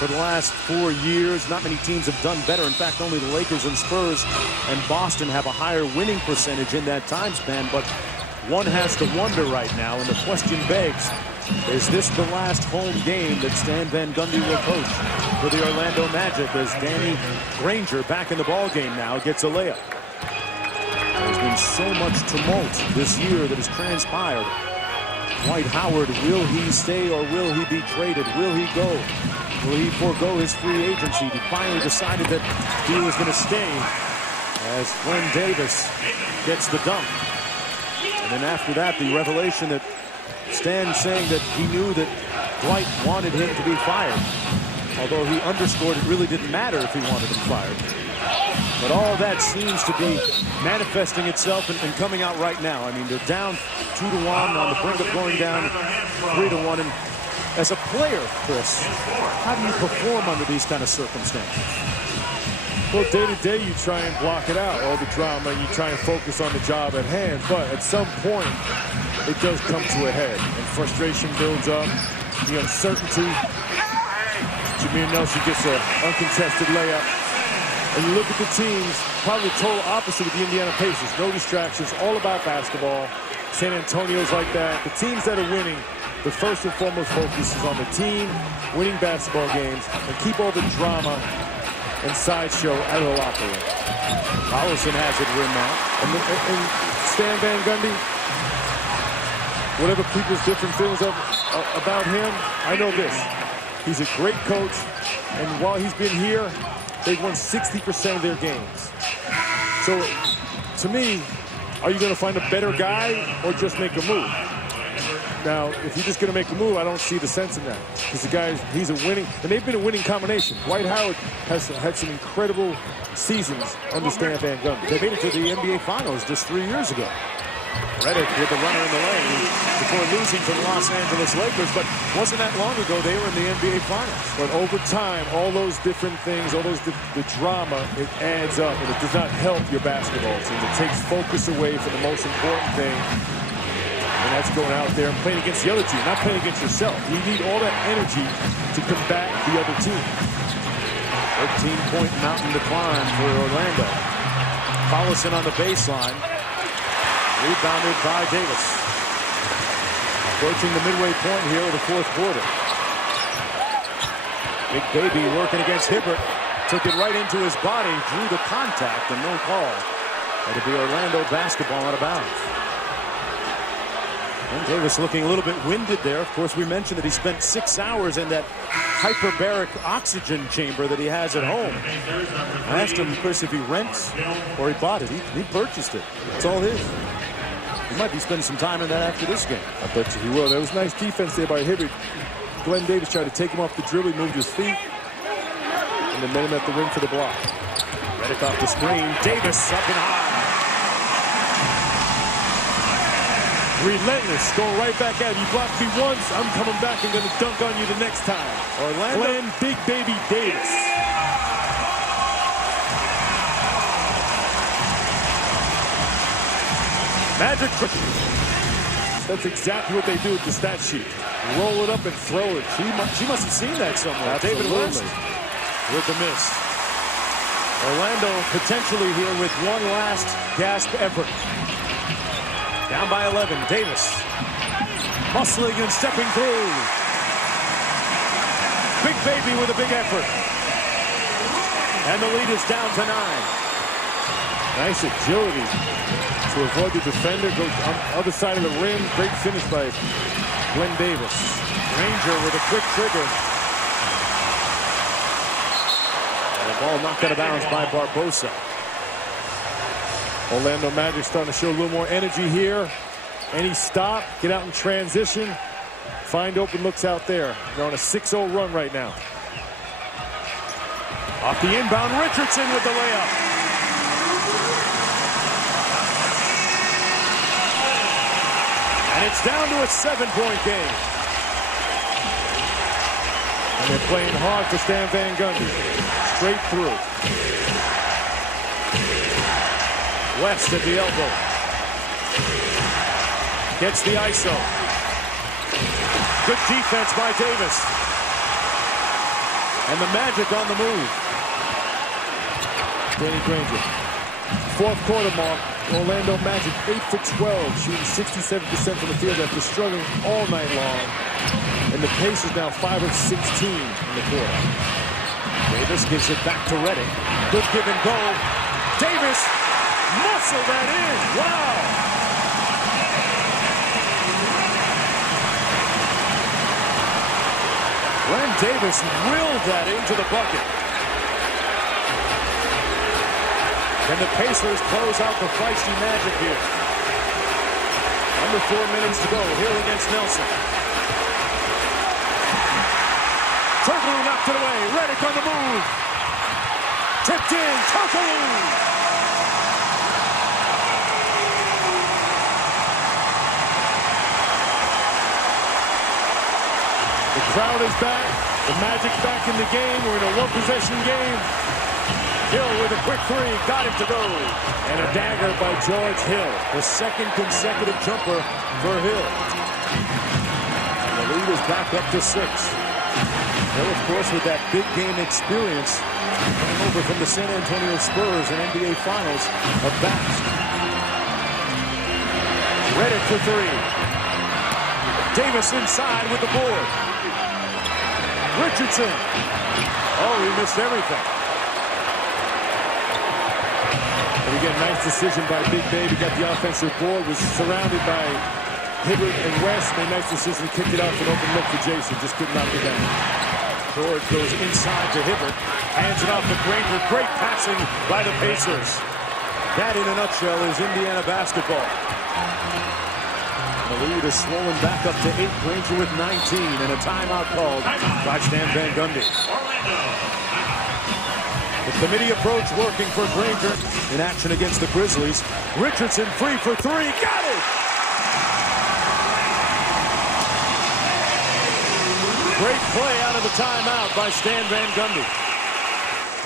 For the last 4 years, not many teams have done better. In fact, only the Lakers and Spurs and Boston have a higher winning percentage in that time span. But one has to wonder right now, and the question begs, is this the last home game that Stan Van Gundy will coach for the Orlando Magic, as Danny Granger, back in the ball game now, gets a layup? There's been so much tumult this year that has transpired. Dwight Howard, will he stay or will he be traded? Will he go? Will he forego his free agency? He finally decided that he was going to stay, as Glenn Davis gets the dunk. And then after that, the revelation that Stan saying that he knew that Dwight wanted him to be fired. Although he underscored it really didn't matter if he wanted him fired. But all that seems to be manifesting itself and coming out right now. I mean, they're down 2-1, on the brink of going down 3-1. And as a player, Chris, how do you perform under these kind of circumstances? Well, day to day, you try and block it out, all the drama, and you try and focus on the job at hand. But at some point, it does come to a head, and frustration builds up, the uncertainty. Jameer Nelson gets an uncontested layup. And you look at the teams, probably the total opposite of the Indiana Pacers. No distractions, all about basketball. San Antonio's like that. The teams that are winning, the first and foremost focus is on the team, winning basketball games, and keep all the drama and sideshow out of the locker room. Collison has it rimmed out. And Stan Van Gundy, whatever people's different feelings about him, I know this. He's a great coach, and while he's been here, they've won 60% of their games. So, to me, are you going to find a better guy or just make a move? Now, if you're just going to make a move, I don't see the sense in that. Because the guy, he's a winning, and they've been a winning combination. Dwight Howard has had some incredible seasons under Stan Van Gundy. They made it to the NBA Finals just 3 years ago. Reddick with the runner in the lane before losing to the Los Angeles Lakers, but wasn't that long ago they were in the NBA Finals. But over time, all those different things, all those the drama, it adds up, and it does not help your basketball team. It takes focus away from the most important thing, and that's going out there and playing against the other team, not playing against yourself. You need all that energy to combat the other team. 13-point mountain to climb for Orlando. Collison on the baseline. Rebounded by Davis. Approaching the midway point here of the fourth quarter. Big Baby working against Hibbert. Took it right into his body. Drew the contact and no call. It'll be Orlando basketball out of bounds. And Davis looking a little bit winded there. Of course, we mentioned that he spent 6 hours in that hyperbaric oxygen chamber that he has at home. I asked him, Chris, if he rents or he bought it. He purchased it. It's all his. He might be spending some time in that after this game. I bet you he will. There was nice defense there by Hibbert. Glenn Davis tried to take him off the dribble. He moved his feet. And then met him at the rim for the block. Reddick off the screen. Davis up and high. Relentless. Going right back at you. You blocked me once. I'm coming back and going to dunk on you the next time. Orlando. Glenn Big Baby Davis. Magic. That's exactly what they do with the stat sheet. Roll it up and throw it. She must have seen that somewhere. Absolutely. David West with the miss. Orlando potentially here with one last gasp effort. Down by 11. Davis hustling and stepping through. Big Baby with a big effort. And the lead is down to 9. Nice agility to avoid the defender, go on the other side of the rim. Great finish by Glenn Davis. Granger with a quick trigger. And the ball knocked out of bounds by Barbosa. Orlando Magic starting to show a little more energy here. Any stop, get out in transition, find open looks out there. They're on a 6-0 run right now. Off the inbound, Richardson with the layup. And it's down to a 7-point game. And they're playing hard for Stan Van Gundy. Straight through. West at the elbow. Gets the ISO. Good defense by Davis. And the Magic on the move. Danny Granger. Fourth quarter mark. Orlando Magic 8 for 12, shooting 67% from the field after struggling all night long. And the Pacers now 5 of 16 in the quarter. Davis gives it back to Redick. Good give and go. Davis muscle that in. Wow. Len Davis willed that into the bucket. And the Pacers close out the feisty Magic here. Under 4 minutes to go. Hill against Nelson. Turkoglu knocked it away. Redick on the move. Tipped in. Turkoglu. The crowd is back. The Magic's back in the game. We're in a one-possession game. Hill with a quick three. Got it to go. And a dagger by George Hill. The second consecutive jumper for Hill. And the lead is back up to 6. Hill, of course, with that big game experience coming over from the San Antonio Spurs in NBA Finals of bats. Redick for 3. Davis inside with the board. Richardson. Oh, he missed everything. And again, nice decision by Big Baby. Got the offensive board. Was surrounded by Hibbert and West. Made a nice decision. Kicked it out for an open look for Jason. Just couldn't knock it down. George goes inside to Hibbert. Hands it off to Granger. Great passing by the Pacers. That, in a nutshell, is Indiana basketball. The lead is swollen back up to 8. Granger with 19 and a timeout called by Stan Van Gundy. The committee approach working for Granger in action against the Grizzlies. Richardson free for 3. Got it! Great play out of the timeout by Stan Van Gundy.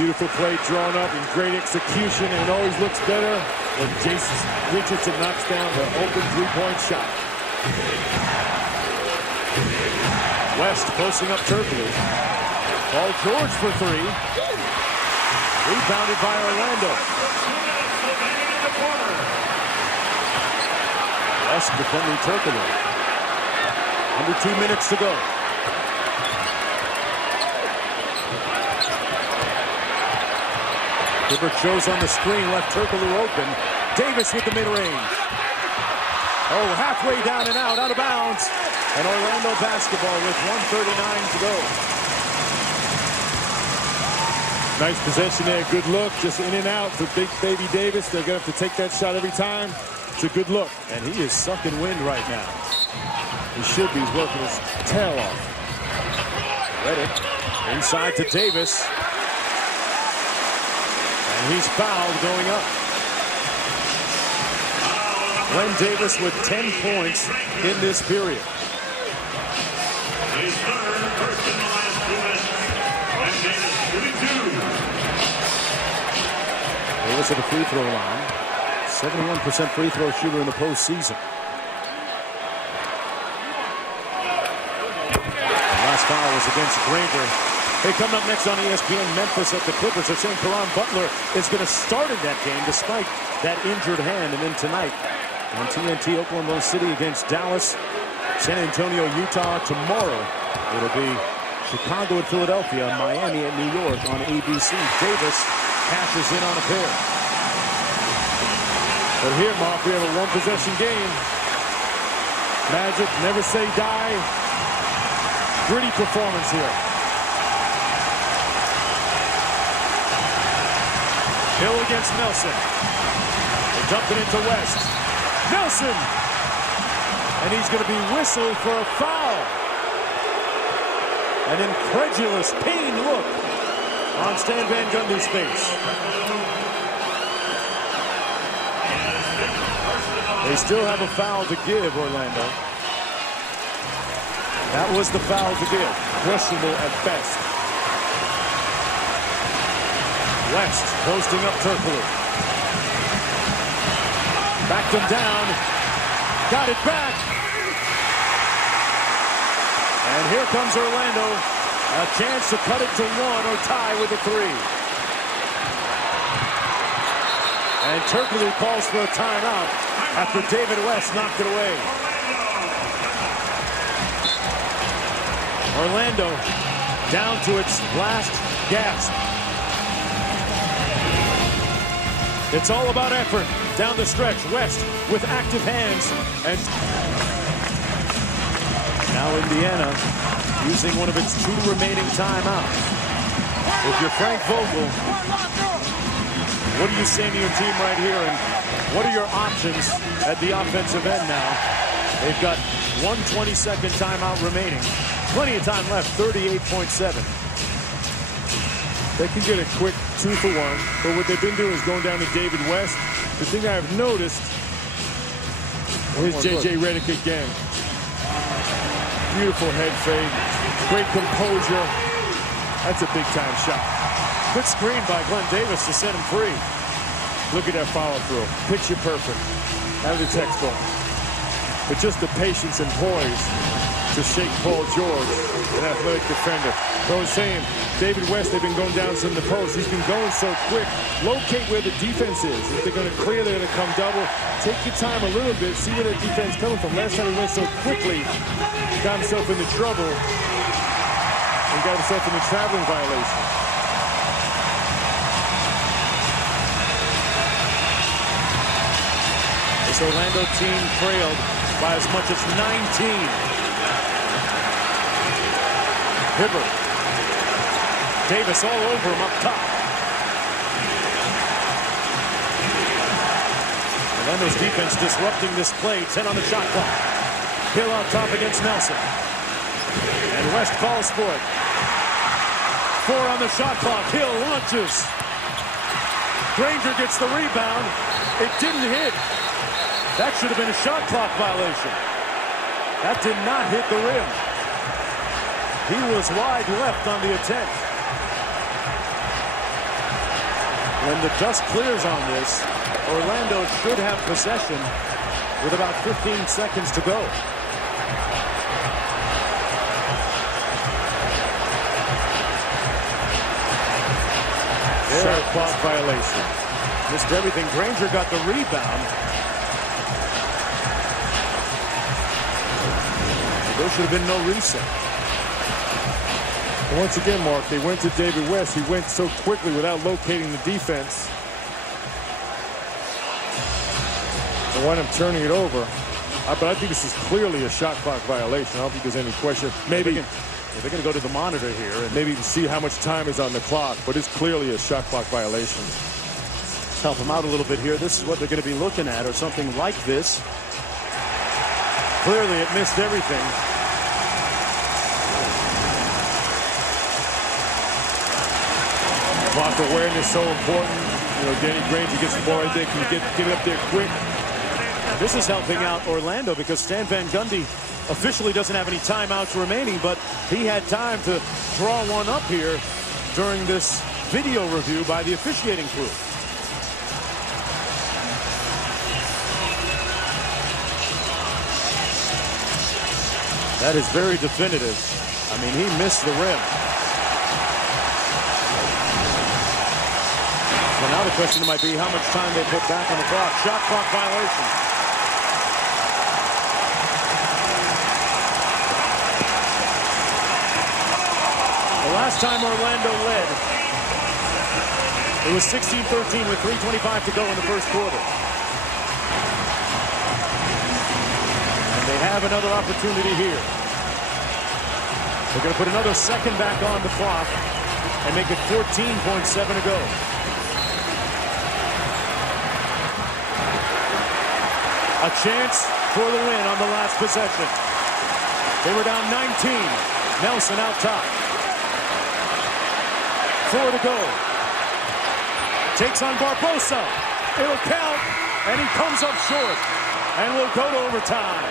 Beautiful play drawn up and great execution, and it always looks better when Jason Richardson knocks down the open three-point shot. West posting up Turkoglu. Paul George for 3. Rebounded by Orlando. West defending Turkoglu. Under 2 minutes to go. Hibbert shows on the screen, left Turkoglu open. Davis with the mid-range. Oh, halfway down and out of bounds. And Orlando basketball with 1:39 to go. Nice possession there, good look. Just in and out for Big Baby Davis. They're going to have to take that shot every time. It's a good look. And he is sucking wind right now. He should be working his tail off. Redick inside to Davis. And he's fouled going up. Len Davis with 10 points in this period. Davis at the free throw line. 71% free throw shooter in the postseason. The last foul was against Granger. Hey, coming up next on ESPN, Memphis at the Clippers. They're saying Caron Butler is going to start in that game despite that injured hand. And then tonight on TNT, Oklahoma City against Dallas, San Antonio, Utah. Tomorrow it'll be Chicago at Philadelphia, Miami at New York on ABC. Davis cashes in on a pair. But here, Mark, we have a one-possession game. Magic, never say die. Gritty performance here. Hill against Nelson. They dump it into West. Nelson! And he's going to be whistled for a foul. An incredulous, pained look on Stan Van Gundy's face. They still have a foul to give, Orlando. That was the foul to give. Questionable at best. West posting up Turkoglu. Backed him down. Got it back. And here comes Orlando A chance to cut it to 1 or tie with a 3. And Turkoglu calls for a timeout after David West knocked it away. Orlando down to its last gasp. It's all about effort down the stretch. West with active hands. And now Indiana using one of its 2 remaining timeouts. If you're Frank Vogel, what are you saying to your team right here? And what are your options at the offensive end now? They've got 1 22nd timeout remaining. Plenty of time left, 38.7. They can get a quick 2 for 1, but what they've been doing is going down to David West. The thing I've noticed is J.J. Redick again. Beautiful head fake, great composure. That's a big-time shot. Good screen by Glenn Davis to set him free. Look at that follow-through. Picture perfect. Out of the textbook. But just the patience and poise to shake Paul George, an athletic defender. So I was saying, David West, they've been going down some of the posts. He's been going so quick. Locate where the defense is. If they're going to clear, they're going to come double. Take your time a little bit. See where the defense is coming from. Last time he went so quickly, got himself into trouble, and got himself in a traveling violation. This Orlando team trailed by as much as 19. Hibbert. Davis all over him up top. Orlando's defense disrupting this play. 10 on the shot clock. Hill on top against Nelson. And West calls for it. 4 on the shot clock. Hill launches. Granger gets the rebound. It didn't hit. That should have been a shot clock violation. That did not hit the rim. He was wide left on the attempt. When the dust clears on this, Orlando should have possession with about 15 seconds to go. Shot clock violation. Missed everything. Granger got the rebound. There should have been no reset. And once again, Mark, they went to David West. He went so quickly without locating the defense. And wound up turning it over. But I think this is clearly a shot clock violation. I don't think there's any question. Maybe they're going to go to the monitor here and maybe see how much time is on the clock. But it's clearly a shot clock violation. Help them out a little bit here. This is what they're going to be looking at, or something like this. Clearly, it missed everything. Clock awareness so important. You know, Danny Granger gets the ball right there. Can you get it up there quick? This is helping out Orlando because Stan Van Gundy officially doesn't have any timeouts remaining, but he had time to draw one up here during this video review by the officiating crew. That is very definitive. I mean, he missed the rim. So now the question might be how much time they put back on the clock. Shot clock violation. The last time Orlando led, it was 16-13 with 3:25 to go in the first quarter. And they have another opportunity here. They're going to put another second back on the clock and make it 14.7 to go. A chance for the win on the last possession. They were down 19. Nelson out top. 4 to go. Takes on Barbosa. It'll count, and he comes up short. And we'll go to overtime.